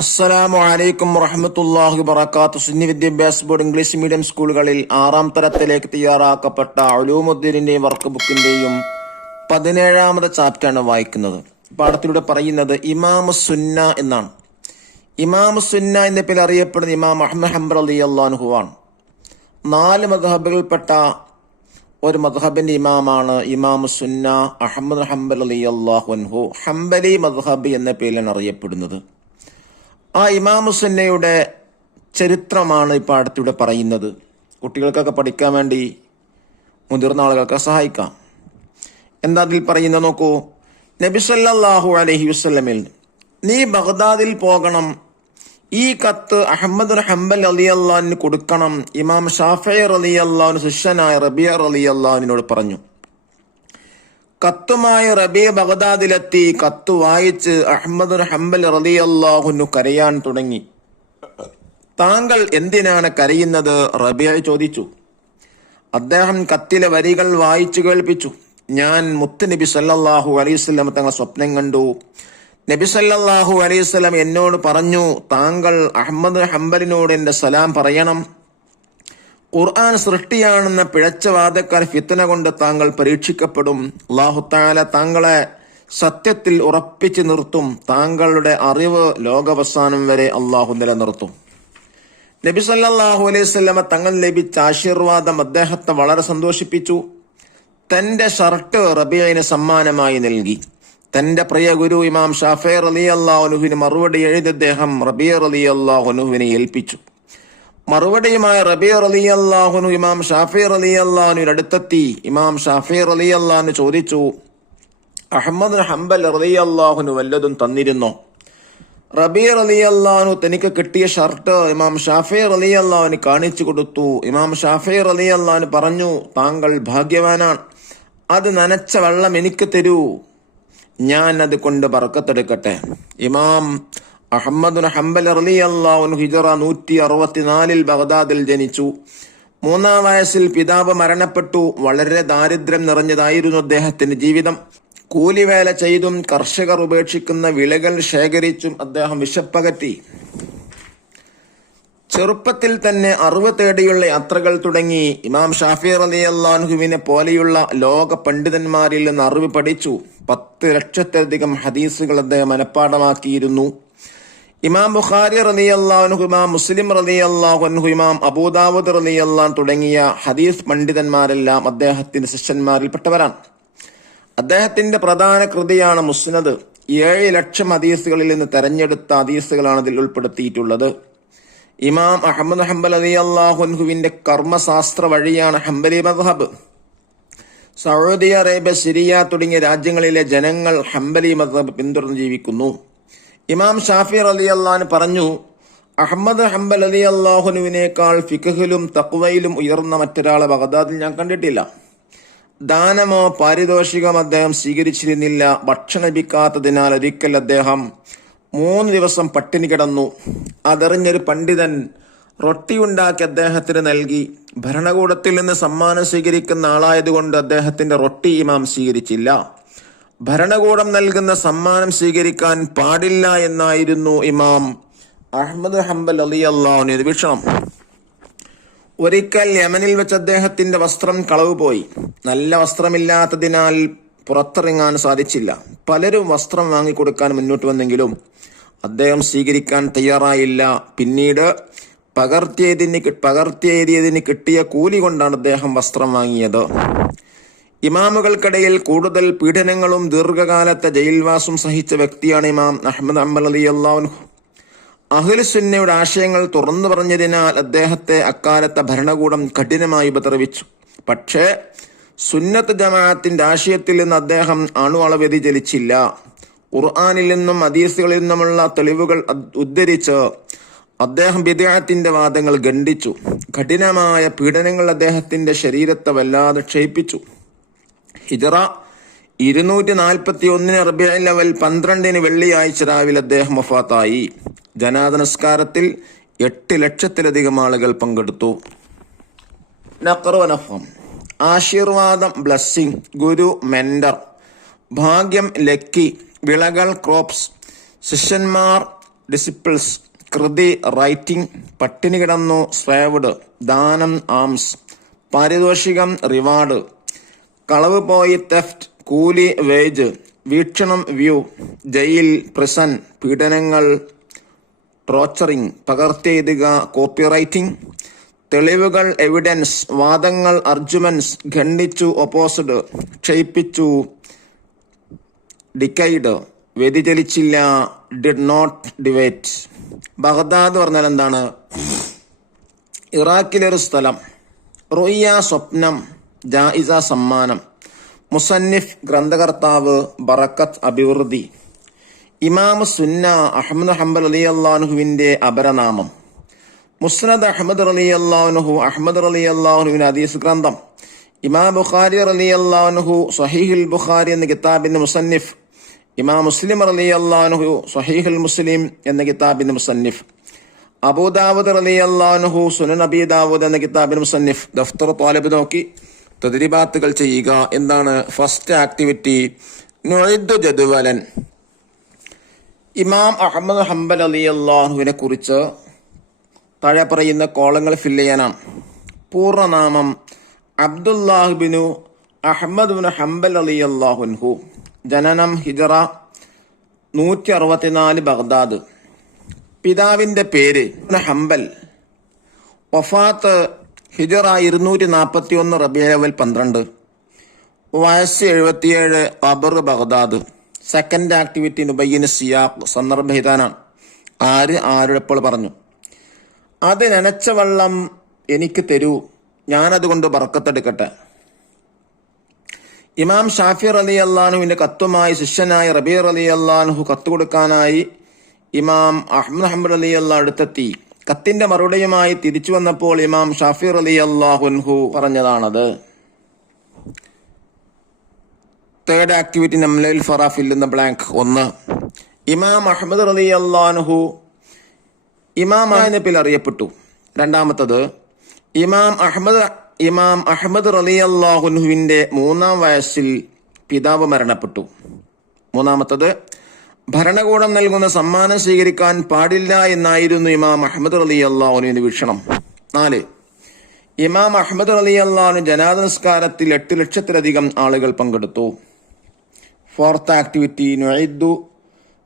അസ്സലാമു അലൈക്കും വറഹ്മത്തുള്ളാഹി വബറകാതുഹു. സുന്നി വിദ്യാഭ്യാസ ബോർഡ് ഇംഗ്ലീഷ് മീഡിയം സ്കൂളുകളിൽ 6ാം തരത്തിലേക്ക് തയ്യാറാക്കപ്പെട്ട ഉലൂമുദ്ദീനിന്റെയും വർക്ക് ബുക്കിന്റെയും 17ാമത്തെ ചാപ്റ്ററാണ് വായിക്കുന്നത്. പാഠത്തിലൂടെ പറയുന്നത് ഇമാമു സുന്ന എന്നാണ്. ഇമാമു സുന്ന എന്ന പേരിൽ അറിയപ്പെടുന്ന ഇമാം അഹ്മദ് ഹംബൽ റളിയല്ലാഹു അൻഹു ആണ്. 4 മദ്ഹബുകളിൽപ്പെട്ട ഒരു മദ്ഹബിന്റെ ഇമാമാണ് ഇമാമു സുന്ന അഹ്മദ് ഹംബൽ റളിയല്ലാഹു അൻഹു. ഹംബലി മദ്ഹബ് എന്ന പേരിലാണ് അറിയപ്പെടുന്നത്. ആ ഇമാമു സുന്നയുടെ ചരിത്രമാണ് ഈ പാഠത്തിലൂടെ പറയുന്നത്. കുട്ടികൾക്കൊക്കെ പഠിക്കാൻ വേണ്ടി മുതിർന്ന ആളുകൾക്ക് സഹായിക്കാം. എന്താ അതിൽ പറയുന്നത് നോക്കൂ. നബി സല്ലല്ലാഹു അലൈഹി വസല്ലമിൽ നീ ബഗ്ദാദിൽ പോകണം, ഈ കത്ത് അഹ്മദ് ഹംബൽ റളിയല്ലാഹുവിന് കൊടുക്കണം. ഇമാം ഷാഫിഈ റളിയല്ലാഹു ശിഷ്യനായ റബീഅ റളിയല്ലാഹുവിനോട് പറഞ്ഞു. കത്തുമായി റബീഅ ബഗ്ദാദിലെത്തി. കത്ത് വായിച്ച് അഹ്മദ് ഹംബൽ റളിയല്ലാഹു കരയാൻ തുടങ്ങി. താങ്കൾ എന്തിനാണ് കരയുന്നത്? റബീഅ ചോദിച്ചു. അദ്ദേഹം കത്തിലെ വരികൾ വായിച്ചു കേൾപ്പിച്ചു. ഞാൻ മുത്തുനബി സല്ലല്ലാഹു അലൈഹി വസല്ലം തങ്ങൾ സ്വപ്നം കണ്ടു. നബി സല്ലല്ലാഹു അലൈഹി വസല്ലം എന്നോട് പറഞ്ഞു, താങ്കൾ അഹ്മദ് ഹംബലിനോട് എന്റെ സലാം പറയണം. ഖുർആൻ സൃഷ്ടിയാണെന്ന പിഴച്ച വാദക്കാർ ഫിത്ന കൊണ്ട് താങ്കൾ പരീക്ഷിക്കപ്പെടും. അല്ലാഹു തആല താങ്കളെ സത്യത്തിൽ ഉറപ്പിച്ചു നിർത്തും. താങ്കളുടെ അറിവ് ലോകാവസാനം വരെ അല്ലാഹു നിലനിർത്തും. നബി സല്ലല്ലാഹു അലൈഹി വസല്ലം തങ്ങൾ ലഭിച്ച ആശീർവാദം അദ്ദേഹത്തെ വളരെ സന്തോഷിപ്പിച്ചു. തന്റെ ഷർട്ട് റബീഅന് സമ്മാനമായി നൽകി. തന്റെ പ്രിയ ഗുരു ഇമാം ഷാഫിഈ റളിയല്ലാഹു അൻഹുവിന് മറുപടി എഴുതി അദ്ദേഹം റബീഅ റളിയല്ലാഹു അൻഹുവിനെ ഏൽപ്പിച്ചു. മറുപടിയുമായി റബീഅ റളിയല്ലാഹു അൻഹു ഇമാം ഷാഫിഈ റളിയല്ലാഹു അൻഹുവിന്റെ അടുത്തെത്തി. ഇമാം ഷാഫിഈ റളിയല്ലാഹു അൻഹു ചോദിച്ചു, അഹ്മദ് ഹംബൽ റളിയല്ലാഹു അൻഹു വല്ലതും തന്നിരുന്നോ? റബീഅ റളിയല്ലാഹു അൻഹു തനിക്ക് കിട്ടിയ ഷർട്ട് ഇമാം ഷാഫിഈ റളിയല്ലാഹു അൻഹു കാണിച്ചു കൊടുത്തു. ഇമാം ഷാഫിഈ റളിയല്ലാഹു അൻഹു പറഞ്ഞു, താങ്കൾ ഭാഗ്യവാനാണ്. അത് നനച്ച വെള്ളം എനിക്ക് തരൂ, ഞാൻ അത് കൊണ്ട് ബർക്കത്തെടുക്കട്ടെ. ഇമാം അഹ്മദ് ഹംബൽ റളിയല്ലാഹു അൻഹു ഹിജറ 164 ബഗ്ദാദിൽ ജനിച്ചു. 3ാം വയസ്സിൽ പിതാവ് മരണപ്പെട്ടു. വളരെ ദാരിദ്ര്യം നിറഞ്ഞതായിരുന്നു അദ്ദേഹത്തിന്റെ ജീവിതം. കൂലിവേല ചെയ്തും കർഷകർ ഉപേക്ഷിക്കുന്ന വിളകൾ ശേഖരിച്ചും അദ്ദേഹം വിശപ്പകറ്റി. ചെറുപ്പത്തിൽ തന്നെ അറിവ് തേടിയുള്ള യാത്രകൾ തുടങ്ങി. ഇമാം ഷാഫിഈ റളിയല്ലാഹു അൻഹുവിനെ പോലെയുള്ള ലോക പണ്ഡിതന്മാരിൽ നിന്ന് അറിവ് പഠിച്ചു. 10 ലക്ഷത്തിലധികം ഹദീസുകൾ അദ്ദേഹം മനഃപ്പാഠമാക്കിയിരുന്നു. ഇമാം ബുഖാരി റളിയല്ലാഹു അൻഹു, ഇമാം മുസ്ലിം റളിയല്ലാഹു അൻഹു, ഇമാം അബൂദാവൂദ് റളിയല്ലാഹു അൻഹു തുടങ്ങിയ ഹദീസ് പണ്ഡിതന്മാരെല്ലാം അദ്ദേഹത്തിന്റെ ശിഷ്യന്മാരിൽപ്പെട്ടവരാണ്. അദ്ദേഹത്തിന്റെ പ്രധാന കൃതിയാണ് മുസ്നദ്. 7 ലക്ഷം ഹദീസുകളിൽ നിന്ന് തെരഞ്ഞെടുത്ത ഹദീസുകളാണ് ഇതിൽ ഉൾപ്പെടുത്തിയിട്ടുള്ളത്. ഇമാം അഹ്മദ് ഹംബൽ റളിയല്ലാഹു അൻഹുവിന്റെ കർമ്മശാസ്ത്ര വഴിയാണ് ഹംബലി മദ്ഹബ്. സൗദി അറേബ്യ, സിറിയ തുടങ്ങിയ രാജ്യങ്ങളിലെ ജനങ്ങൾ ഹംബലി മദ്ഹബ് പിന്തുടർന്ന് ജീവിക്കുന്നു. ഇമാം ഷാഫിഈ റളിയല്ലാഹു അൻഹു പറഞ്ഞു, അഹ്മദ് ഹംബൽ റളിയല്ലാഹു അൻഹുവിനേക്കാൾ ഫിഖ്ഹിലും തഖ്വയിലും ഉയർന്ന മറ്റൊരാളെ ബഗ്ദാദിൽ ഞാൻ കണ്ടിട്ടില്ല. ദാനമോ പാരിതോഷികമോ അദ്ദേഹം സ്വീകരിച്ചിരുന്നില്ല. ഭക്ഷണം ലഭിക്കാത്തതിനാൽ ഒരിക്കൽ അദ്ദേഹം 3 ദിവസം പട്ടിണി കിടന്നു. അതറിഞ്ഞൊരു പണ്ഡിതൻ റൊട്ടി ഉണ്ടാക്കി അദ്ദേഹത്തിന് നൽകി. ഭരണകൂടത്തിൽ നിന്ന് സമ്മാനം സ്വീകരിക്കുന്ന ആളായതുകൊണ്ട് അദ്ദേഹത്തിന്റെ റൊട്ടി ഇമാം സ്വീകരിച്ചില്ല. ഭരണകൂടം നൽകുന്ന സമ്മാനം സ്വീകരിക്കാൻ പാടില്ല എന്നായിരുന്നു ഇമാം അഹ്മദ് ഹംബൽ റളിയല്ലാഹു അൻഹുവിന്റെ വീക്ഷണം. ഒരിക്കൽ യമനിൽ വെച്ച് അദ്ദേഹത്തിന്റെ വസ്ത്രം കളവ് പോയി. നല്ല വസ്ത്രമില്ലാത്തതിനാൽ പുറത്തിറങ്ങാൻ സാധിച്ചില്ല. പലരും വസ്ത്രം വാങ്ങിക്കൊടുക്കാൻ മുന്നോട്ട് വന്നെങ്കിലും അദ്ദേഹം സ്വീകരിക്കാൻ തയ്യാറായില്ല. പിന്നീട് പകർത്തിയെഴുതിയതിന് കിട്ടിയ കൂലി കൊണ്ടാണ് അദ്ദേഹം വസ്ത്രം വാങ്ങിയത്. ഇമാമുകൾക്കിടയിൽ കൂടുതൽ പീഡനങ്ങളും ദീർഘകാലത്തെ ജയിൽവാസം സഹിച്ച വ്യക്തിയാണ് ഇമാം അഹ്മദ് ഹംബൽ റളിയല്ലാഹു അൻഹു. അഹ്ലു സുന്നയുടെ ആശയങ്ങൾ തുറന്നു പറഞ്ഞതിനാൽ അദ്ദേഹത്തെ അക്കാലത്തെ ഭരണകൂടം കഠിനമായി ഉപദ്രവിച്ചു. പക്ഷേ സുന്നത്ത് ജമാഅത്തിന്റെ ആശയത്തിൽ നിന്ന് അദ്ദേഹം അണുഅളവ് വ്യതിചലിച്ചില്ല. ഖുർആനിൽ നിന്നും ഹദീസുകളിൽ നിന്നുമുള്ള തെളിവുകൾ ഉദ്ധരിച്ച് അദ്ദേഹം ബിദ്അത്തിന്റെ വാദങ്ങൾ ഖണ്ഡിച്ചു. കഠിനമായ പീഡനങ്ങൾ അദ്ദേഹത്തിന്റെ ശരീരത്തെ വല്ലാതെ ക്ഷയിപ്പിച്ചു. ഹിജറ 241 റബീഉൽ അവ്വൽ 12 വെള്ളിയാഴ്ച രാവിലെ അദ്ദേഹം വഫാത്തായി. ജനാസ നമസ്കാരത്തിൽ 8 ലക്ഷത്തിലധികം ആളുകൾ പങ്കെടുത്തു. നഖ്റു ആശീർവാദം ബ്ലെസ്സിംഗ്, ഗുരു മെന്റർ, ഭാഗ്യം ലക്കി, വിളകൾ ക്രോപ്സ്, ശിഷ്യന്മാർ ഡിസിപ്പിൾസ്, കൃതി റൈറ്റിംഗ്, പട്ടിണി കിടന്നു സ്രേവ്ഡ്, ദാനം ആംസ്, പാരിതോഷികം റിവാർഡ്, കളവ് പോയി തെഫ്റ്റ്, കൂലി വേജ്, വീക്ഷണം വ്യൂ, ജയിൽ പ്രിസൺ, പീഡനങ്ങൾ ടോർച്ചറിംഗ്, പകർത്തെഴുതുക കോപ്പിറൈറ്റിംഗ്, തെളിവുകൾ എവിഡൻസ്, വാദങ്ങൾ അർജുമെന്റ്സ്, ഖണ്ഡിച്ചു ഒപ്പോസിഡ്, ക്ഷയിപ്പിച്ചു ഡിക്കൈഡ്, വ്യതിചലിച്ചില്ല ഡിഡ് നോട്ട് ഡിവൈറ്റ്. ബഗ്ദാദ് പറഞ്ഞാൽ എന്താണ്? ഇറാഖിലൊരു സ്ഥലം. റുയ്യ സ്വപ്നം, ജായിസ സമ്മാനം, മുസന്നിഫ് ഗ്രന്ഥകർത്താവ്, ബറക്കത്ത് അഭിവൃദ്ധി. ഇമാം സുന്ന അഹ്മദ് ഹംബൽ റളിയല്ലാഹുവിന്റെ അപരനാമം. മുസ്നദ് അഹ്മദ് റളിയല്ലാഹു, അഹ്മദ് റളിയല്ലാഹുവിന്റെ ഹദീസ് ഗ്രന്ഥം. ഇമാം ബുഖാരി റളിയല്ലാഹു സ്വഹീഹുൽ ബുഖാരി എന്ന കിതാബിന്റെ മുസന്നിഫ്. ഇമാം മുസ്ലിം റളിയല്ലാഹു സ്വഹീഹുൽ മുസ്ലിം എന്ന കിതാബിന്റെ മുസന്നിഫ്. അബൂദാവൂദ് റളിയല്ലാഹു സുനൻ അബീ ദാവൂദ് എന്ന കിതാബിന്റെ മുസന്നിഫ്. ദഫ്തർ ത്വാലിബ് നോക്കി തദ്രീബാത്തുകൾ ചെയ്യുക. എന്താണ് ഫസ്റ്റ് ആക്ടിവിറ്റി? നുഇദ്ദു ജദ്വലൻ. ഇമാം അഹ്മദ് ഹംബൽ റളിയല്ലാഹുവിനെ കുറിച്ച് താഴെ പറയുന്ന കോളങ്ങൾ ഫില്ല് ചെയ്യാനാണ്. പൂർണ്ണനാമം അബ്ദുല്ലാഹ് ബിനു അഹ്മദ് ബിൻ ഹംബൽ റളിയല്ലാഹു അൻഹു. ജനനം ഹിജറ 164 ബഗ്ദാദ്. പിതാവിന്റെ പേര് ഹംബൽ. വഫാത്ത് ഹിജറ 241 റബീഉൽ അവ്വൽ 12. വയസ്സ് 77. ഖബർ ബഗ്ദാദ്. സെക്കൻഡ് ആക്ടിവിറ്റി നുബയ്യിന് സിയാഖ്, സന്ദർഭഹിതാനാണ്. ആര് ആരോടെപ്പോൾ പറഞ്ഞു? അത് നനച്ച വെള്ളം എനിക്ക് തരൂ, ഞാനതുകൊണ്ട് ബർക്കത്തെടുക്കട്ടെ. ഇമാം ഷാഫി റളിയല്ലാഹുവിന്റെ കത്തുമായി ശിഷ്യനായ റബീ റളിയല്ലാഹു കത്ത് കൊടുക്കാനായി ഇമാം അഹ്മദ് ഹംബൽ റളിയല്ലാഹു അടുത്തെത്തി. കത്തിന്റെ മറുപടിയുമായി തിരിച്ചു വന്നപ്പോൾ ഇമാം ഷാഫി റളിയല്ലാഹു അൻഹു പറഞ്ഞതാണത്. തേർഡ് ആക്ടിവിറ്റി നംലൽ ഫറ ഫിൽ ഇൻ ദ ബ്ലാങ്ക്. 1. ഇമാം അഹ്മദ് റളിയല്ലാഹു ഇമാം എന്ന പേരിൽ അറിയപ്പെട്ടു. രണ്ടാമത്തത്, ഇമാം അഹ്മദ് റളിയല്ലാഹു അൻഹുവിന്റെ 3-ാം വയസ്സിൽ പിതാവ് മരണപ്പെട്ടു. മൂന്നാമത്തത്, ഭരണകൂടം നൽകുന്ന സമ്മാനം സ്വീകരിക്കാൻ പാടില്ല എന്നായിരുന്നു ഇമാം അഹ്മദ് റളിയല്ലാഹു അൻഹുവിന്റെ വീക്ഷണം. 4. ഇമാം അഹ്മദ് റളിയല്ലാഹു ജനാസ നിസ്കാരത്തിൽ 8 ലക്ഷത്തിലധികം ആളുകൾ പങ്കെടുത്തു. Fourth activity നുഇദ്ദു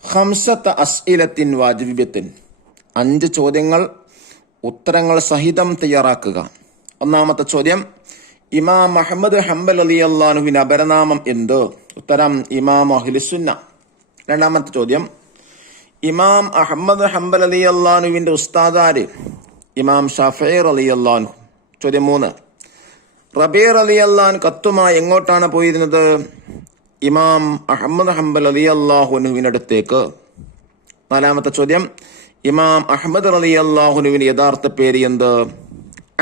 5 അസ്ഇലത്തിൻ വാജിബത്തിൻ. 5 ചോദ്യങ്ങൾ ഉത്തരങ്ങൾ സഹിതം തയ്യാറാക്കുക. ഒന്നാമത്തെ ചോദ്യം, ഇമാം അഹ്മദ് ഹംബൽ റളിയല്ലാഹുവിന്റെ അപരനാമം എന്ത്? ഉത്തരം, ഇമാം അഹ്ലുസുന്ന. രണ്ടാമത്തെ ചോദ്യം, ഇമാം അഹ്മദ് ഹംബൽ റളിയല്ലാഹുവിന്റെ ഉസ്താദ് ആര്? ഇമാം ഷാഫിഈ റളിയല്ലാഹു. ചോദ്യം 3, റബീ റളിയല്ലാഹു കത്തുമായി എങ്ങോട്ടാണ് പോയിരുന്നത്? ഇമാം അഹ്മദ് ഹംബൽ റളിയല്ലാഹുവിന്റെ അടുത്തേക്ക്. നാലാമത്തെ ചോദ്യം, ഇമാം അഹ്മദ് റളിയല്ലാഹുവിന്റെ യഥാർത്ഥ പേര് എന്ത്?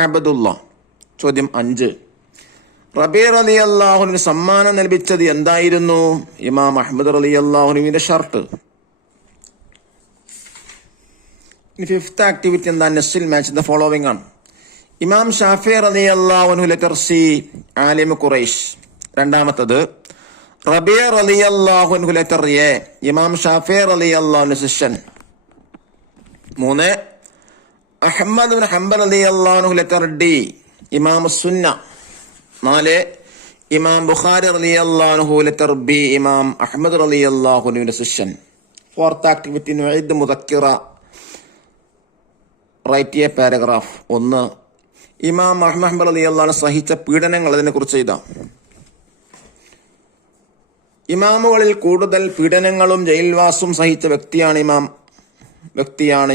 അബ്ദുള്ള. ചോദ്യം 5, റബീ റളിയല്ലാഹുവിന് സമ്മാനം ലഭിച്ചത് എന്തായിരുന്നു? ഇമാം അഹ്മദ് റളിയല്ലാഹുവിന്റെ ഷർട്ട്. ഫിഫ്ത്ത് ആക്ടിവിറ്റി എന്താ? നസ്ൽ മാച്ച് ദ ഫോളോവിംഗ് ആണ്. ഇമാം ഷാഫിഈ റളിയല്ലാഹു ലെറ്റർ സി, ആലിം ഖുറൈശ്. രണ്ടാമത്തത്, റബീ റളിയല്ലാഹു ലെറ്റർ എ, ഇമാം ഷാഫിഈ റളിയല്ലാഹു ശിഷ്യൻ. 3, അഹ്മദ് ബിൻ ഹംബൽ റളിയല്ലാഹു ലെറ്റർ ഡി, ഇമാം സുന്ന. 4, ഇമാം ബുഖാരി റളിയല്ലാഹു ലെറ്റർ ബി, ഇമാം അഹ്മദ് റളിയല്ലാഹുവിന്റെ ശിഷ്യൻ. ഫോർത്ത് ആക്ടിവിറ്റി നുഇദ് മുദക്കിറ, റൈറ്റ് എ പാരഗ്രാഫ്. 1, ഇമാം അഹ്മദ് ഹംബൽ റളിയല്ലാഹു സഹിച്ച പീഡനങ്ങൾ, അതിനെ കുറിച്ച് എഴുതാം. ഇമാമുകളിൽ കൂടുതൽ പീഡനങ്ങളും ജയിൽവാസും സഹിച്ച വ്യക്തിയാണ്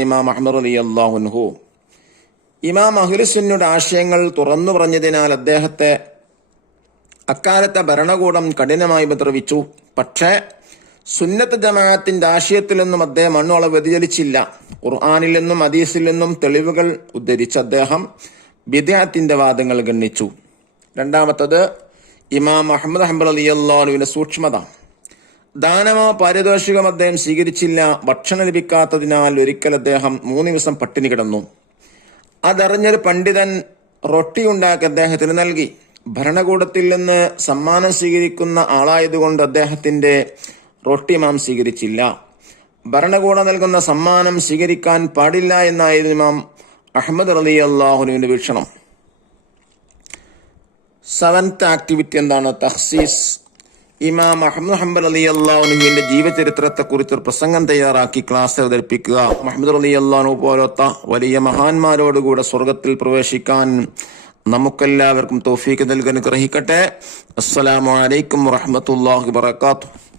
ഇമാം അഹ്മദ് റളിയല്ലാഹു അൻഹു. ഇമാം അഹ്ലുസുന്നയുടെ ആശയങ്ങൾ തുറന്നു പറഞ്ഞതിനാൽ അദ്ദേഹത്തെ അക്കാലത്തെ ഭരണകൂടം കഠിനമായി ഉപദ്രവിച്ചു. പക്ഷേ സുന്നത്ത് ജമാഅത്തിന്റെ ആശയത്തിലൊന്നും അദ്ദേഹം അണുവളവ് വ്യതിചലിച്ചില്ല. ഖുർആനിൽ നിന്നും ഹദീസിൽ നിന്നും തെളിവുകൾ ഉദ്ധരിച്ച് അദ്ദേഹം ബിദ്അത്തിന്റെ വാദങ്ങൾ ഗണ്ണിച്ചു. രണ്ടാമത്തത്, ഇമാം അഹ്മദ് ഹംബൽ റളിയല്ലാഹുവിന്റെ സൂക്ഷ്മത. ദാനമോ പാരിതോഷികം അദ്ദേഹം സ്വീകരിച്ചില്ല. ഭക്ഷണം ലഭിക്കാത്തതിനാൽ ഒരിക്കൽ അദ്ദേഹം 3 ദിവസം പട്ടിണി കിടന്നു. അതറിഞ്ഞൊരു പണ്ഡിതൻ റൊട്ടി ഉണ്ടാക്കി അദ്ദേഹത്തിന് നൽകി. ഭരണകൂടത്തിൽ നിന്ന് സമ്മാനം സ്വീകരിക്കുന്ന ആളായതുകൊണ്ട് അദ്ദേഹത്തിന്റെ റൊട്ടി ഇമാം സ്വീകരിച്ചില്ല. ഭരണകൂടം നൽകുന്ന സമ്മാനം സ്വീകരിക്കാൻ പാടില്ല എന്നായിരുന്നു ഇമാം അഹ്മദ് റളിയല്ലാഹുവിന്റെ വീക്ഷണം. 7th ആക്ടിവിറ്റി എന്താണ്? തഖ്സീസ്. ഇമാം അഹ്മദ് ഹംബൽ റളിയല്ലാഹുവിന്റെ ജീവചരിത്രത്തെ കുറിച്ച് ഒരു പ്രസംഗം തയ്യാറാക്കി ക്ലാസ് അവതരിപ്പിക്കുക. അഹ്മദ് റളിയല്ലാഹു പോലത്തെ വലിയ മഹാന്മാരോടുകൂടെ സ്വർഗത്തിൽ പ്രവേശിക്കാൻ നമുക്കെല്ലാവർക്കും തൗഫീഖ് നൽകി അനുഗ്രഹിക്കട്ടെ. അസ്സലാമു അലൈക്കും വറഹ്മത്തുള്ളാഹി വബറകാതുഹു.